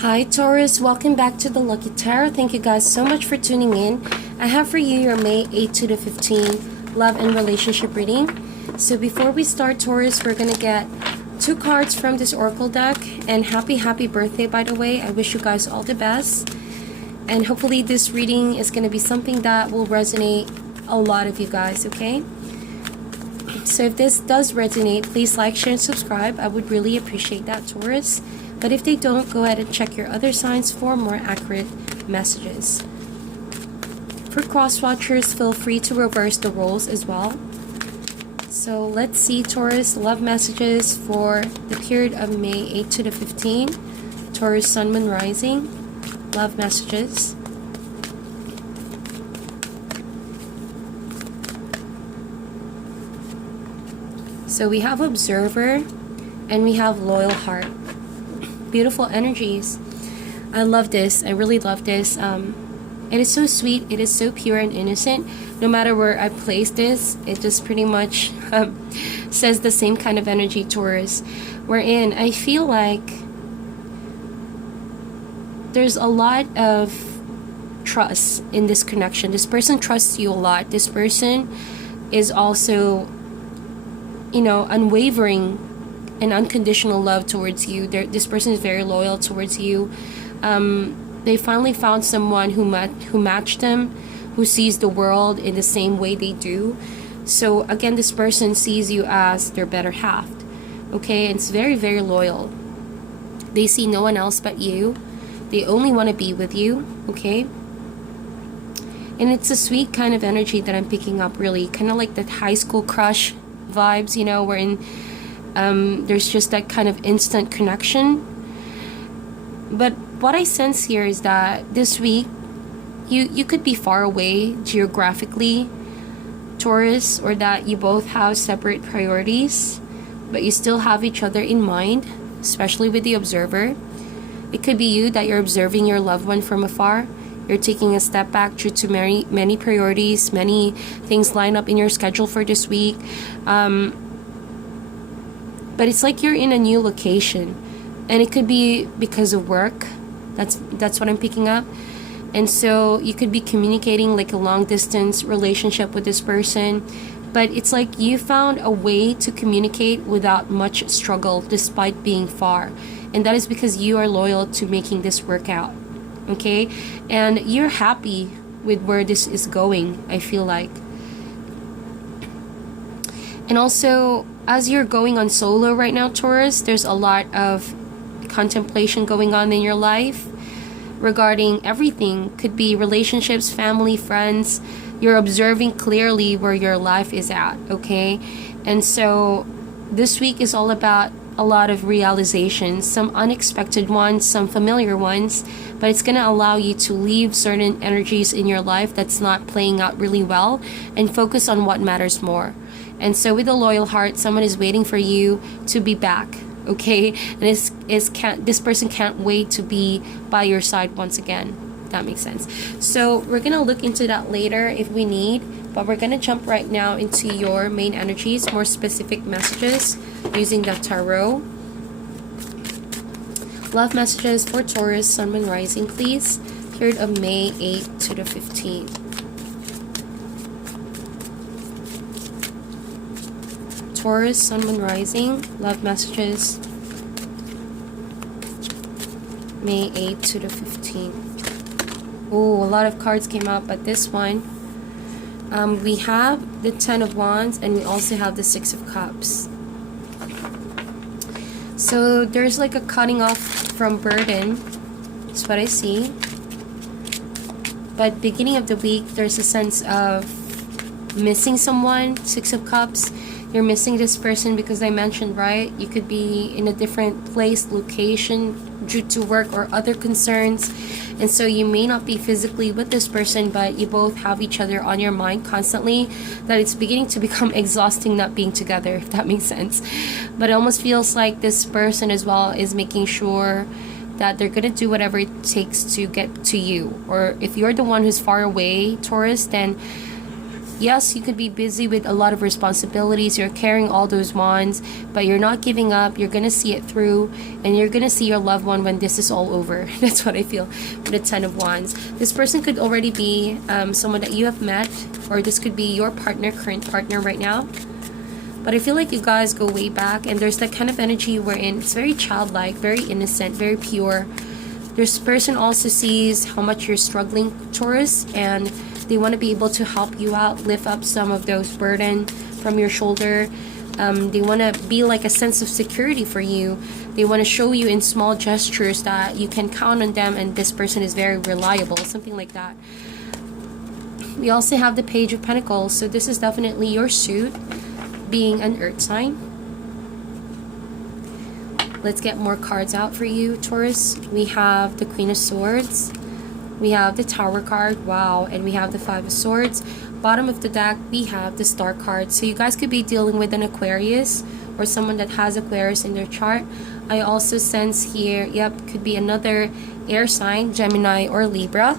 Hi Taurus, welcome back to the Lucky Tarot. Thank you guys so much for tuning in. I have for you your May 8 to the 15 love and relationship reading. So before we start, Taurus, we're going to get 2 cards from this oracle deck. And happy birthday, by the way. I wish you guys all the best. And hopefully this reading is going to be something that will resonate a lot of you guys, okay? So if this does resonate, please like, share, and subscribe. I would really appreciate that, Taurus. But if they don't, go ahead and check your other signs for more accurate messages. For cross watchers, feel free to reverse the roles as well. So let's see, Taurus, love messages for the period of May 8 to the 15. Taurus, Sun, Moon, Rising. Love messages. So we have Observer and we have Loyal Heart. Beautiful energies. I love this. I really love this. It is so sweet. It is so pure and innocent. No matter where I place this, it just pretty much says the same kind of energy, Taurus. Wherein I feel like there's a lot of trust in this connection. This person trusts you a lot. This person is also, you know, unwavering and unconditional love towards you. This person is very loyal towards you. They finally found someone who matched them, who sees the world in the same way they do. So again, this person sees you as their better half. Okay, and it's very, very loyal. They see no one else but you. They only want to be with you. Okay, and it's a sweet kind of energy that I'm picking up, really. Kind of like that high school crush vibes, you know, wherein there's just that kind of instant connection. But what I sense here is that this week you could be far away geographically, Taurus, or that you both have separate priorities, but you still have each other in mind, especially with the Observer. It could be you that you're observing your loved one from afar. You're taking a step back due to many priorities, many things line up in your schedule for this week. But it's like you're in a new location, and it could be because of work. That's what I'm picking up. And so you could be communicating like a long distance relationship with this person, but it's like you found a way to communicate without much struggle despite being far. And that is because you are loyal to making this work out. Okay? And you're happy with where this is going, I feel like. And also, as you're going on solo right now, Taurus, there's a lot of contemplation going on in your life regarding everything. Could be relationships, family, friends. You're observing clearly where your life is at, okay? And so this week is all about a lot of realizations, some unexpected ones, some familiar ones, but it's going to allow you to leave certain energies in your life that's not playing out really well and focus on what matters more. And so with a loyal heart, someone is waiting for you to be back, okay? And this person can't wait to be by your side once again. That makes sense. So we're going to look into that later if we need, but we're going to jump right now into your main energies, more specific messages using the tarot. Love messages for Taurus, Sun, Moon, Rising, please. Period of May 8 to the 15th. Taurus, Sun, Moon, Rising, love messages, May 8 to the 15th. Oh, a lot of cards came up, but this one, we have the 10 of Wands, and we also have the 6 of Cups. So there's like a cutting off from burden. That's what I see. But beginning of the week, there's a sense of missing someone. 6 of Cups. You're missing this person because I mentioned, right? You could be in a different place, location, due to work or other concerns. And so you may not be physically with this person, but you both have each other on your mind constantly, that it's beginning to become exhausting not being together, if that makes sense. But it almost feels like this person as well is making sure that they're going to do whatever it takes to get to you. Or if you're the one who's far away, Taurus, then Yes, you could be busy with a lot of responsibilities. You're carrying all those wands, but you're not giving up. You're going to see it through, and you're going to see your loved one when this is all over. That's what I feel with the Ten of Wands. This person could already be someone that you have met, or this could be your partner, current partner right now. But I feel like you guys go way back, and there's that kind of energy wherein it's very childlike, very innocent, very pure. This person also sees how much you're struggling, Taurus, and they want to be able to help you out, lift up some of those burden from your shoulder. They want to be like a sense of security for you. They want to show you in small gestures that you can count on them, and this person is very reliable, something like that. We also have the Page of Pentacles, so this is definitely your suit, being an earth sign. Let's get more cards out for you, Taurus. We have the Queen of Swords. We have the Tower card, wow, and we have the Five of Swords. Bottom of the deck, we have the Star card. So you guys could be dealing with an Aquarius or someone that has Aquarius in their chart. I also sense here, yep, could be another air sign, Gemini or Libra.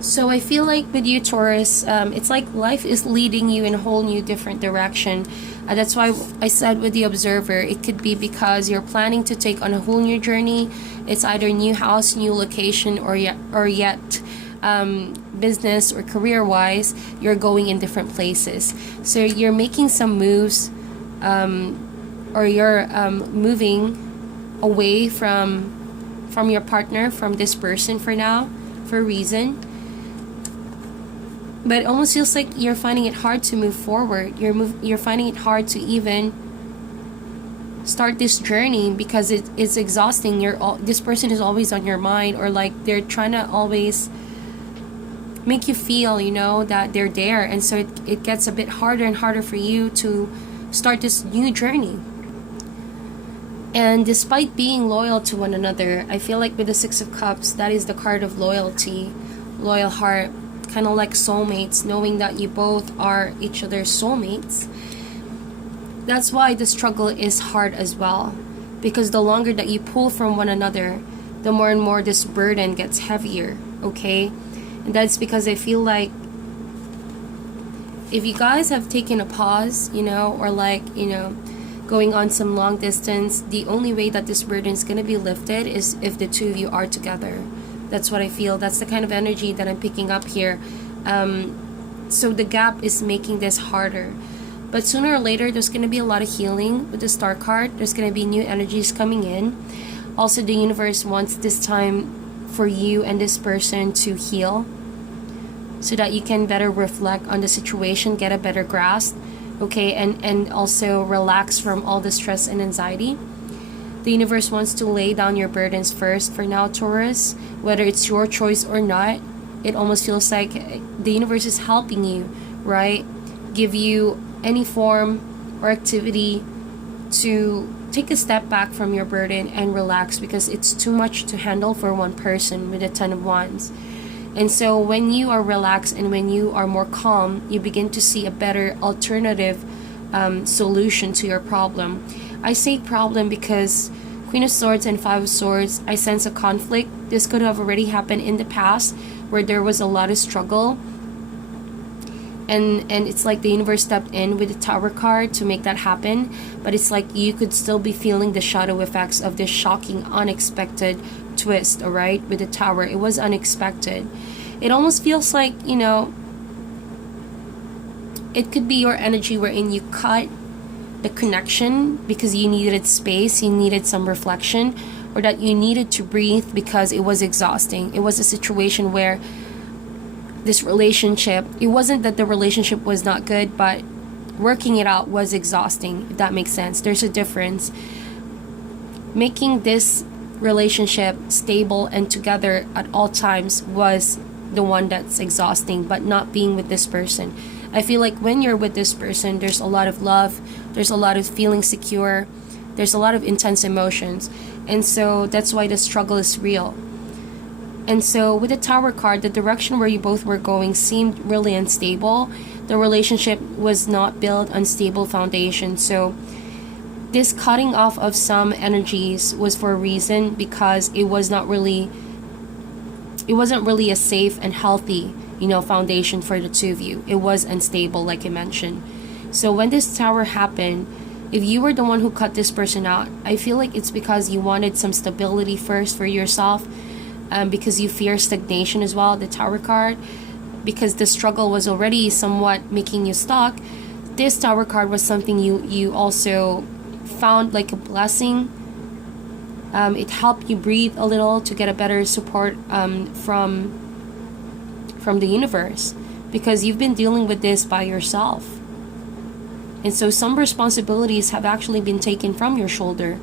So I feel like with you, Taurus, it's like life is leading you in a whole new different direction. That's why I said with the Observer, it could be because you're planning to take on a whole new journey. It's either new house, new location, or yet business or career-wise, you're going in different places. So you're making some moves, or you're moving away from your partner, from this person for now, for a reason. But it almost feels like you're finding it hard to move forward. You're finding it hard to even start this journey because it's exhausting. This person is always on your mind, or like they're trying to always make you feel, you know, that they're there. And so it gets a bit harder and harder for you to start this new journey. And despite being loyal to one another, I feel like with the Six of Cups, that is the card of loyalty, loyal heart. Kind of like soulmates, knowing that you both are each other's soulmates. That's why the struggle is hard as well, because the longer that you pull from one another, the more and more this burden gets heavier, okay? And that's because I feel like if you guys have taken a pause, you know, or like, you know, going on some long distance, the only way that this burden is going to be lifted is if the two of you are together. That's what I feel. That's the kind of energy that I'm picking up here. So the gap is making this harder. But sooner or later, there's going to be a lot of healing with the Star card. There's going to be new energies coming in. Also, the universe wants this time for you and this person to heal, so that you can better reflect on the situation, get a better grasp, okay, and also relax from all the stress and anxiety. The universe wants to lay down your burdens first for now, Taurus. Whether it's your choice or not, it almost feels like the universe is helping you, right? Give you any form or activity to take a step back from your burden and relax, because it's too much to handle for one person with the Ten of Wands. And so when you are relaxed and when you are more calm, you begin to see a better alternative solution to your problem. I say problem because Queen of Swords and Five of Swords, I sense a conflict. This could have already happened in the past where there was a lot of struggle. And it's like the universe stepped in with the Tower card to make that happen. But it's like you could still be feeling the shadow effects of this shocking, unexpected twist, alright? With the Tower. It was unexpected. It almost feels like, you know, it could be your energy wherein you cut the connection because you needed space, you needed some reflection, or that you needed to breathe because it was exhausting. It was a situation where this relationship, it wasn't that the relationship was not good, but working it out was exhausting, if that makes sense. There's a difference. Making this relationship stable and together at all times was the one that's exhausting, but not being with this person. I feel like when you're with this person, there's a lot of love, there's a lot of feeling secure, there's a lot of intense emotions. And so that's why the struggle is real. And so with the Tower card, the direction where you both were going seemed really unstable. The relationship was not built on stable foundation. So this cutting off of some energies was for a reason, because it wasn't really a safe and healthy foundation for the two of you. It was unstable, like I mentioned. So when this tower happened, if you were the one who cut this person out, I feel like it's because you wanted some stability first for yourself, because you fear stagnation as well, the tower card, because the struggle was already somewhat making you stuck. This tower card was something you also found like a blessing. It helped you breathe a little to get a better support from the universe, because you've been dealing with this by yourself. And so some responsibilities have actually been taken from your shoulder,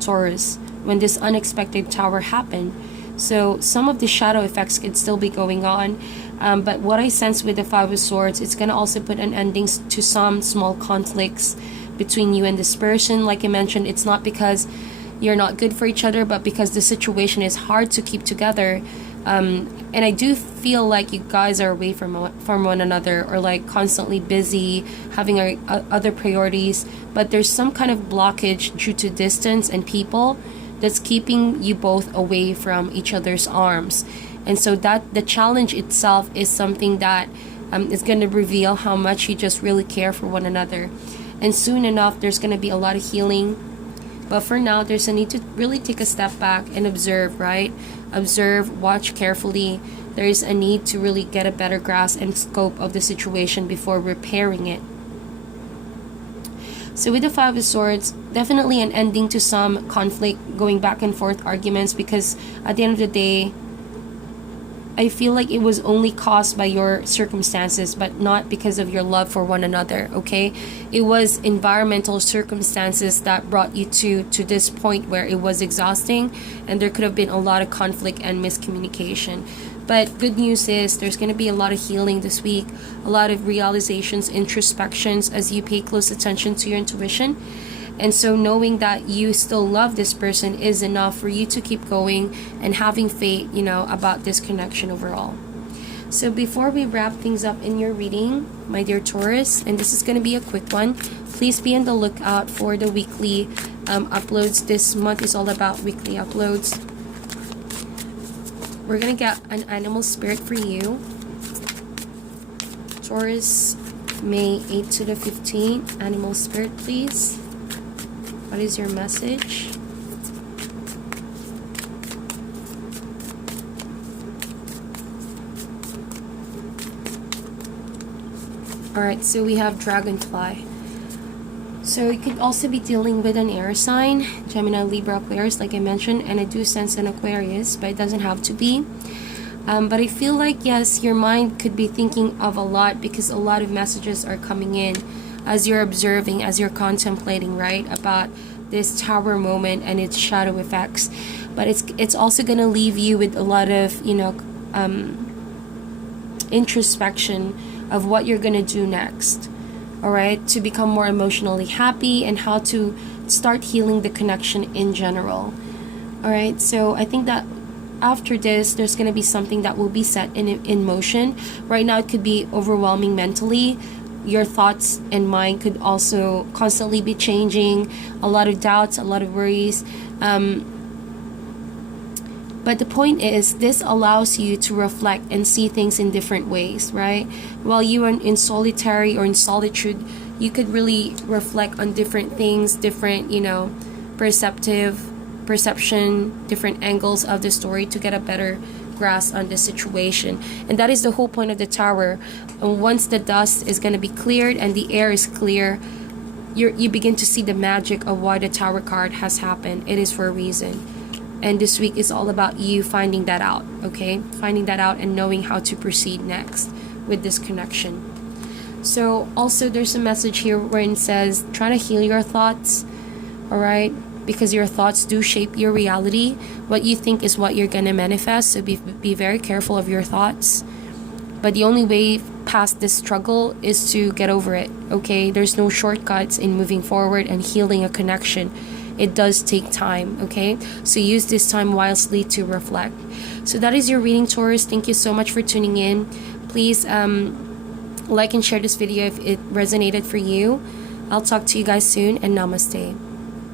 Taurus, when this unexpected tower happened. So some of the shadow effects could still be going on. But what I sense with the Five of Swords, it's going to also put an ending to some small conflicts between you and this person. Like I mentioned, it's not because you're not good for each other, but because the situation is hard to keep together. And I do feel like you guys are away from one another, or like constantly busy, having other priorities. But there's some kind of blockage due to distance and people that's keeping you both away from each other's arms. And so that the challenge itself is something that is going to reveal how much you just really care for one another. And soon enough, there's going to be a lot of healing. But for now, there's a need to really take a step back and observe, right? Observe, watch carefully. There's a need to really get a better grasp and scope of the situation before repairing it. So with the Five of Swords, definitely an ending to some conflict, going back and forth arguments, because at the end of the day, I feel like it was only caused by your circumstances, but not because of your love for one another, okay? It was environmental circumstances that brought you to this point where it was exhausting, and there could have been a lot of conflict and miscommunication. But good news is there's going to be a lot of healing this week, a lot of realizations, introspections, as you pay close attention to your intuition. And so knowing that you still love this person is enough for you to keep going and having faith, about this connection overall. So before we wrap things up in your reading, my dear Taurus, and this is going to be a quick one, please be on the lookout for the weekly uploads. This month is all about weekly uploads. We're going to get an animal spirit for you. Taurus, May 8th to the 15th. Animal spirit, please. What is your message? Alright, so we have dragonfly. So you could also be dealing with an air sign, Gemini, Libra, Aquarius, like I mentioned, and I do sense an Aquarius, but it doesn't have to be. But I feel like, yes, your mind could be thinking of a lot, because a lot of messages are coming in as you're observing, as you're contemplating, right, about this tower moment and its shadow effects. But it's also going to leave you with a lot of, introspection of what you're going to do next, all right, to become more emotionally happy and how to start healing the connection in general. All right, so I think that after this, there's going to be something that will be set in motion. Right now, it could be overwhelming mentally. Your thoughts and mind could also constantly be changing, a lot of doubts, a lot of worries. But the point is, this allows you to reflect and see things in different ways, right? While you are in solitary or in solitude, you could really reflect on different things, different, perception, different angles of the story to get a better grasp on the situation. And that is the whole point of the tower. And once the dust is going to be cleared and the air is clear, you begin to see the magic of why the tower card has happened. It is for a reason. And this week is all about you finding that out, okay? Finding that out and knowing how to proceed next with this connection. So also there's a message here where it says, try to heal your thoughts, all right? Because your thoughts do shape your reality. What you think is what you're going to manifest. So be very careful of your thoughts. But the only way past this struggle is to get over it, okay? There's no shortcuts in moving forward and healing a connection. It does take time, okay? So use this time wisely to reflect. So that is your reading, Taurus. Thank you so much for tuning in. Please like and share this video if it resonated for you. I'll talk to you guys soon, and namaste.